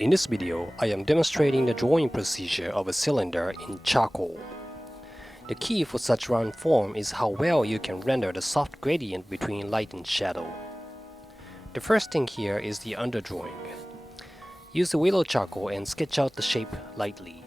In this video, I am demonstrating the drawing procedure of a cylinder in charcoal. The key for such round form is how well you can render the soft gradient between light and shadow. The first thing here is the underdrawing. Use the willow charcoal and sketch out the shape lightly.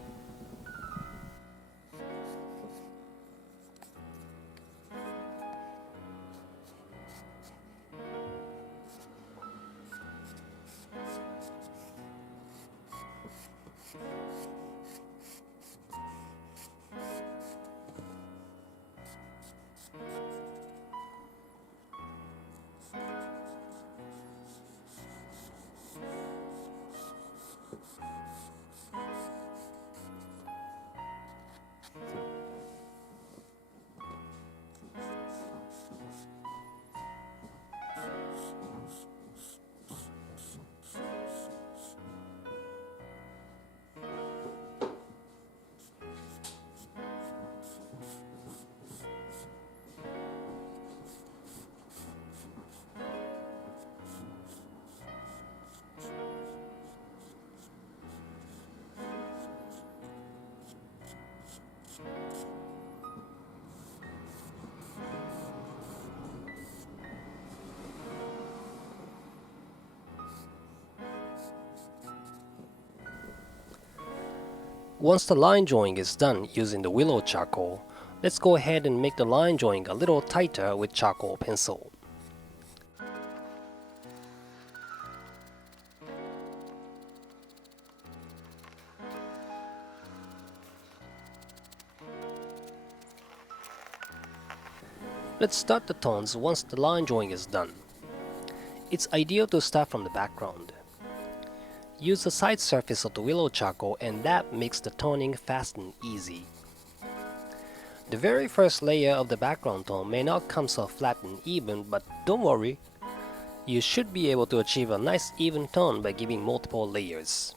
Once the line drawing is done using the willow charcoal, let's go ahead and make the line drawing a little tighter with charcoal pencil. Let's start the tones once the line drawing is done. It's ideal to start from the background. Use the side surface of the willow charcoal and that makes the toning fast and easy. The very first layer of the background tone may not come so flat and even, but don't worry. You should be able to achieve a nice even tone by giving multiple layers.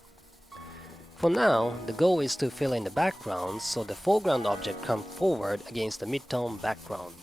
For now, the goal is to fill in the background so the foreground object comes forward against the mid-tone background.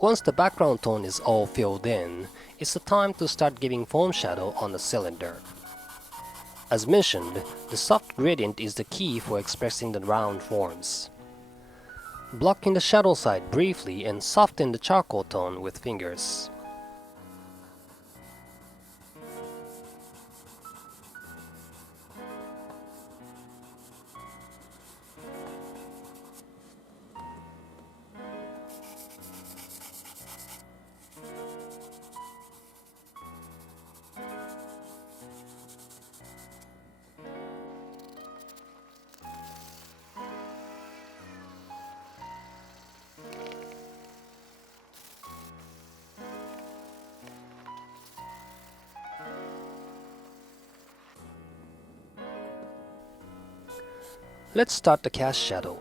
Once the background tone is all filled in, it's the time to start giving foam shadow on the cylinder. As mentioned, the soft gradient is the key for expressing the round forms. Block in the shadow side briefly and soften the charcoal tone with fingers. Let's start the cast shadow.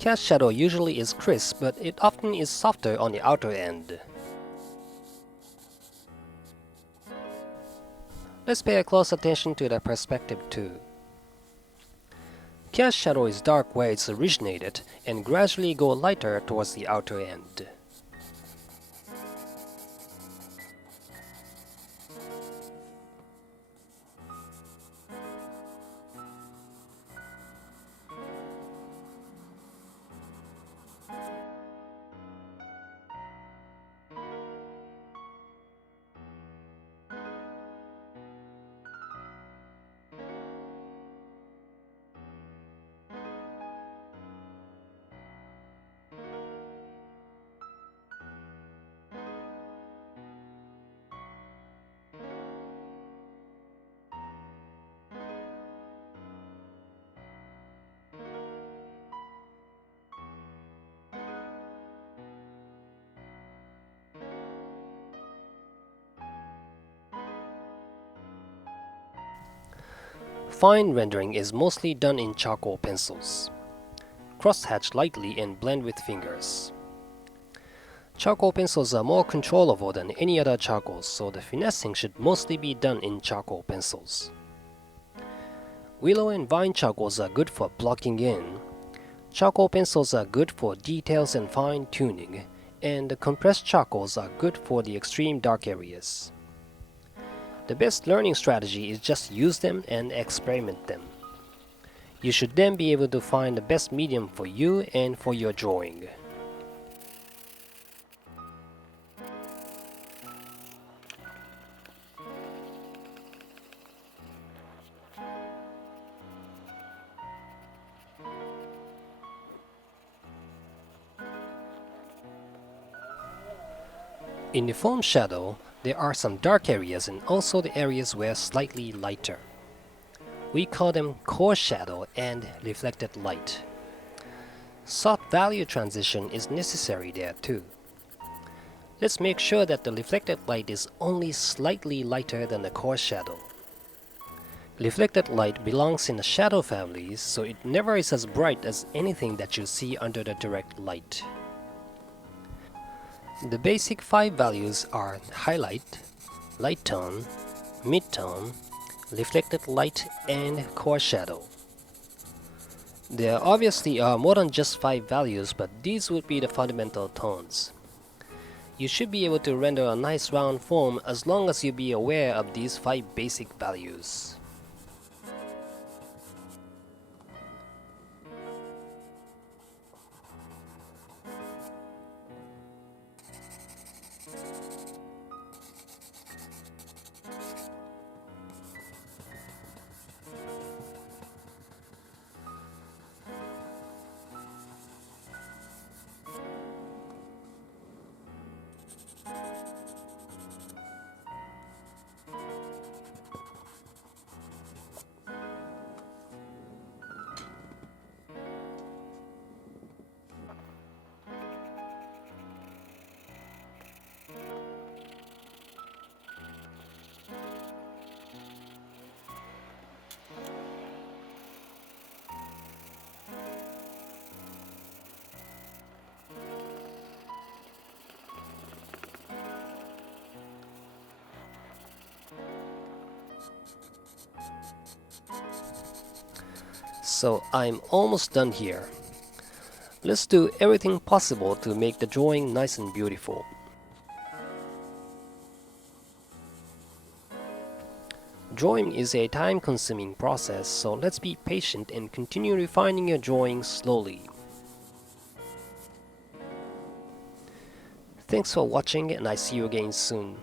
Cast shadow usually is crisp, but it often is softer on the outer end. Let's pay a close attention to the perspective too. Cast shadow is dark where it's originated and gradually go lighter towards the outer end. fine rendering is mostly done in charcoal pencils. Crosshatch lightly and blend with fingers. Charcoal pencils are more controllable than any other charcoals, so the finessing should mostly be done in charcoal pencils. Willow and vine charcoals are good for blocking in. Charcoal pencils are good for details and fine tuning, and the compressed charcoals are good for the extreme dark areas. The best learning strategy is just use them and experiment them. You should then be able to find the best medium for you and for your drawing. In the foam shadow, there are some dark areas and also the areas where slightly lighter. We call them core shadow and reflected light. Soft value transition is necessary there too. Let's make sure that the reflected light is only slightly lighter than the core shadow. Reflected light belongs in the shadow families, so it never is as bright as anything that you see under the direct light. The basic 5 values are highlight, light tone, mid-tone, reflected light, and core shadow. There obviously are more than just 5 values, but these would be the fundamental tones. You should be able to render a nice round form as long as you be aware of these 5 basic values. So I'm almost done here. Let's do everything possible to make the drawing nice and beautiful. Drawing is a time-consuming process, so let's be patient and continue refining your drawing slowly. Thanks for watching, and I see you again soon.